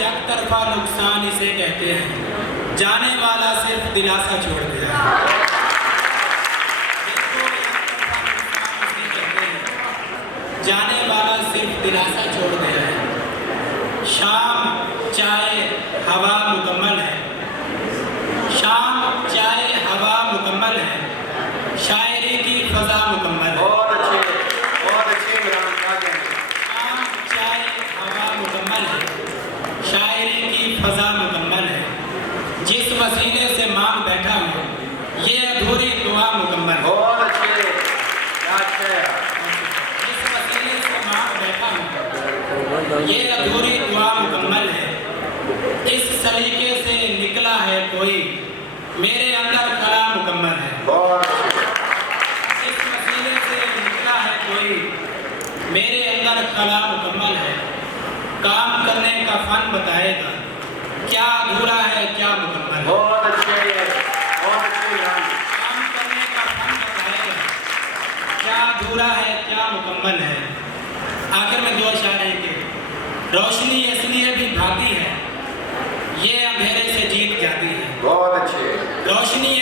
एक तरफा नुकसान इसे कहते हैं, जाने वाला सिर्फ दिलासा छोड़ गया है। देखो एक तरफा नुकसान इसे कहते हैं, जाने वाला सिर्फ दिलासा छोड़ गया है। शाम चाय हवा मुकम्मल है, शाम चाय हवा मुकम्मल है, शायरी की फजा मुकम्मल है। बहुत अच्छे इमरान, शाम चाय हवा मुकम्मल है, शायरी की फजा मुकम्मल है। जिस वसीले से मांग बैठा हूँ, ये अधूरी दुआ मुकम्मल है। बहुत अच्छे, क्या अच्छा है। जिस वसीले से मांग बैठा हूँ, ये अधूरी दुआ मुकम्मल है। इस सलीके से निकला है कोई, मेरे अंदर कला मुकम्मल है। बहुत अच्छे, इस वसीले से निकला है कोई, मेरे अंदर कला मुकम्मल है। काम करने का फन बताएगा, क्या अधूरा है क्या मुकम्मल है। बहुत अच्छे इमरान। काम करने का फन बताएगा, क्या अधूरा है क्या मुकम्मल है। आखिर में दो इशारे के, रोशनी इसलिए भी भाती है, ये अंधेरे से जीत जाती है। बहुत अच्छे। रोशनी